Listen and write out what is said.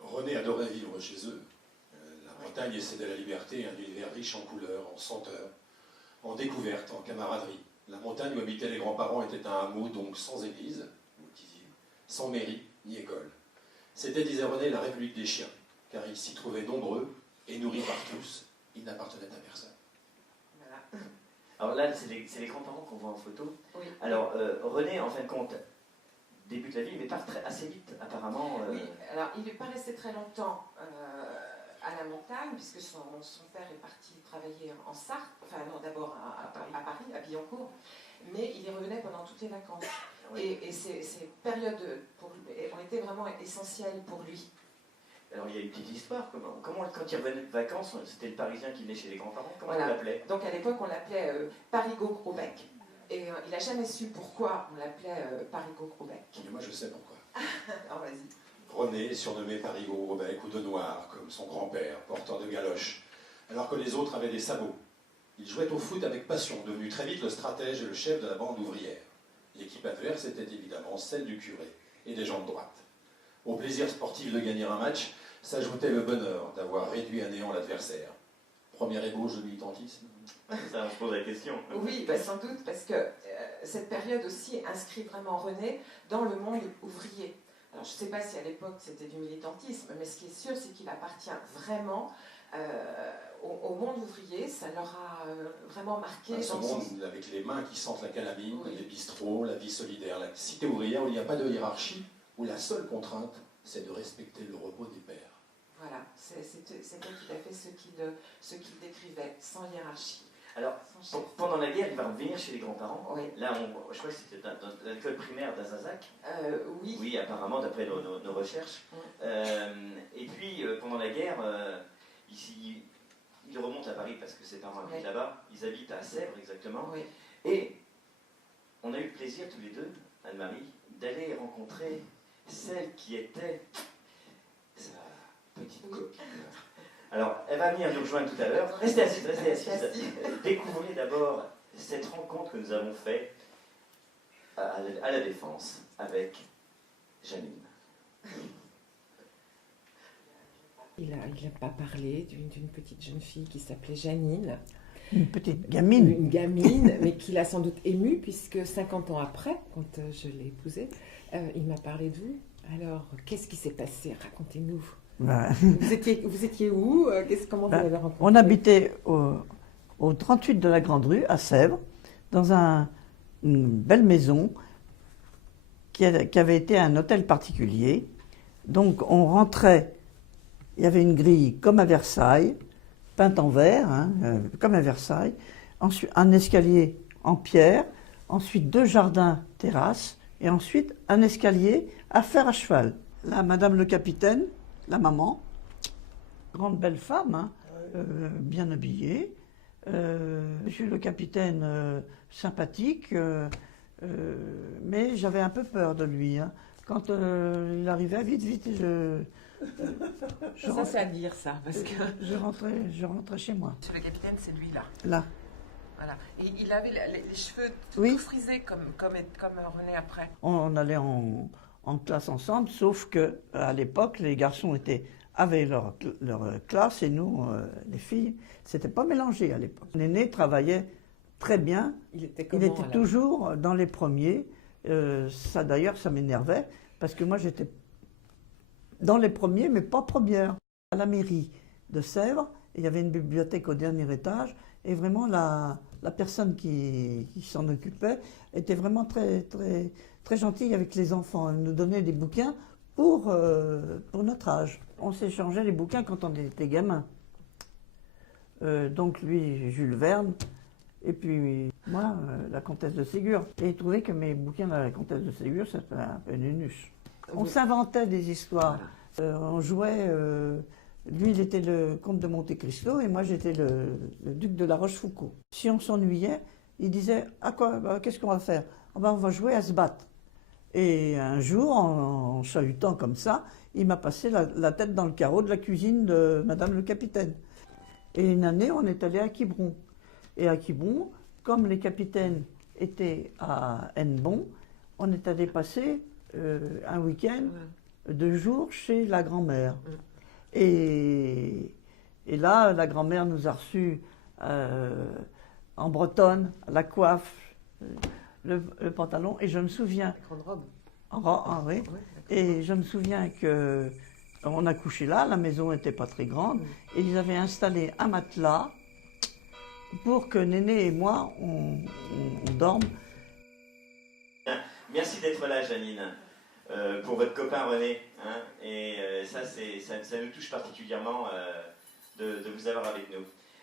René adorait vivre chez eux. La Bretagne essaie de la liberté, un univers riche en couleurs, en senteurs, en découvertes, en camaraderie. La montagne où habitaient les grands-parents était un hameau, donc sans église, vous le disiez, sans mairie ni école. C'était, disait René, la République des chiens, car ils s'y trouvaient nombreux et nourris par tous. Ils n'appartenaient à personne. Voilà. Alors là, c'est les grands-parents qu'on voit en photo. Oui. Alors, René, en fin de compte, débute la vie, mais part assez vite, apparemment. Oui, alors il n'est pas resté très longtemps à la montagne, puisque son père est parti travailler en Sarthe, enfin non, d'abord à Paris, à Billancourt, mais il y revenait pendant toutes les vacances. Oui. Et ces périodes ont été vraiment essentielles pour lui. Alors, il y a une petite histoire. Comment quand il revenait de vacances, c'était le Parisien qui venait chez les grands-parents? Comment Voilà. on l'appelait? Donc à l'époque, on l'appelait Parigot-Gros-Bec. Et il n'a jamais su pourquoi on l'appelait Parigot-Gros-Bec. Mais moi, je sais pourquoi. Alors vas-y. René, surnommé Parigot-Gros-Bec ou de Noir, comme son grand-père, porteur de galoches, alors que les autres avaient des sabots. Il jouait au foot avec passion, devenu très vite le stratège et le chef de la bande ouvrière. L'équipe adverse était évidemment celle du curé et des gens de droite. Au plaisir sportif de gagner un match, s'ajoutait le bonheur d'avoir réduit à néant l'adversaire. Première ébauche de militantisme. Ça, on se pose la question. Oui, bah, sans doute, parce que cette période aussi inscrit vraiment René dans le monde ouvrier. Alors, je ne sais pas si à l'époque c'était du militantisme, mais ce qui est sûr, c'est qu'il appartient vraiment au monde ouvrier. Ça leur a vraiment marqué. Ce monde avec les mains qui sentent la calamine, oui. les bistrots, la vie solidaire, la cité ouvrière où il n'y a pas de hiérarchie, où la seule contrainte, c'est de respecter le repos des pères. Voilà, c'était tout à fait ce qu'il décrivait, sans hiérarchie. Alors, pendant la guerre, il va revenir chez les grands-parents. Oui. Là, je crois que c'était dans l'école primaire d'Azazac. Oui. Oui, apparemment, d'après nos recherches. Et puis, pendant la guerre, il remonte à Paris parce que ses parents habitent là-bas. Ils habitent à Sèvres, exactement. Oui. Et on a eu le plaisir, tous les deux, Anne-Marie, d'aller rencontrer celle qui était sa petite copine. Alors, elle va venir nous rejoindre tout à l'heure. Restez assise, restez assise. Découvrez d'abord cette rencontre que nous avons faite à la Défense avec Janine. Il n'a pas parlé d'une petite jeune fille qui s'appelait Janine. Une petite gamine. Une gamine, mais qui l'a sans doute émue, puisque 50 ans après, quand je l'ai épousée, il m'a parlé de vous. Alors, qu'est-ce qui s'est passé? Racontez-nous. Ben, Vous étiez où? Comment vous l'avez rencontré? On habitait au 38 de la Grande Rue, à Sèvres, dans une belle maison qui avait été un hôtel particulier. Donc on rentrait, il y avait une grille comme à Versailles, peinte en vert, hein, comme à Versailles. Ensuite un escalier en pierre, ensuite 2 jardins terrasses, et ensuite un escalier à fer à cheval. Là, Madame le capitaine, la maman, grande belle femme, hein, bien habillée. Monsieur le capitaine, sympathique, mais j'avais un peu peur de lui. Hein. Quand il arrivait, vite, Ça, c'est à dire, ça, parce que... je rentrais chez moi. Monsieur le capitaine, c'est lui là. Là. Voilà. Et il avait les cheveux tout frisés comme René après. On allait en classe ensemble, sauf que à l'époque, les garçons avaient leur classe et nous, les filles, c'était pas mélangé à l'époque. L'aîné travaillait très bien. Il était toujours dans les premiers. Ça d'ailleurs, ça m'énervait parce que moi j'étais dans les premiers, mais pas première. À la mairie de Sèvres, il y avait une bibliothèque au dernier étage et vraiment la personne qui s'en occupait était vraiment très, très, très gentille avec les enfants. Elle nous donnait des bouquins pour notre âge. On s'échangeait les bouquins quand on était gamin. Donc lui, Jules Verne, et puis moi, la comtesse de Ségur. Et il trouvait que mes bouquins de la comtesse de Ségur, c'était un peu nunuche. On s'inventait des histoires. On jouait... lui, il était le comte de Monte Cristo et moi, j'étais le duc de la Rochefoucauld. Si on s'ennuyait, il disait « À quoi? Qu'est-ce qu'on va faire? On va jouer à se battre. » Et un jour, en chahutant comme ça, il m'a passé la tête dans le carreau de la cuisine de Madame le capitaine. Et une année, on est allé à Quiberon. Et à Quiberon, comme les capitaines étaient à Hennebont, on est allé passer un week-end de jour chez la grand-mère. Et là, la grand-mère nous a reçus en bretonne, la coiffe, le pantalon. Et je me souviens... La grande robe. Oui. Et je me souviens que on a couché là, la maison n'était pas très grande, et ils avaient installé un matelas pour que Néné et moi, on dorme. Merci d'être là, Janine, pour votre copain René. Hein, et ça nous touche particulièrement de vous avoir avec nous.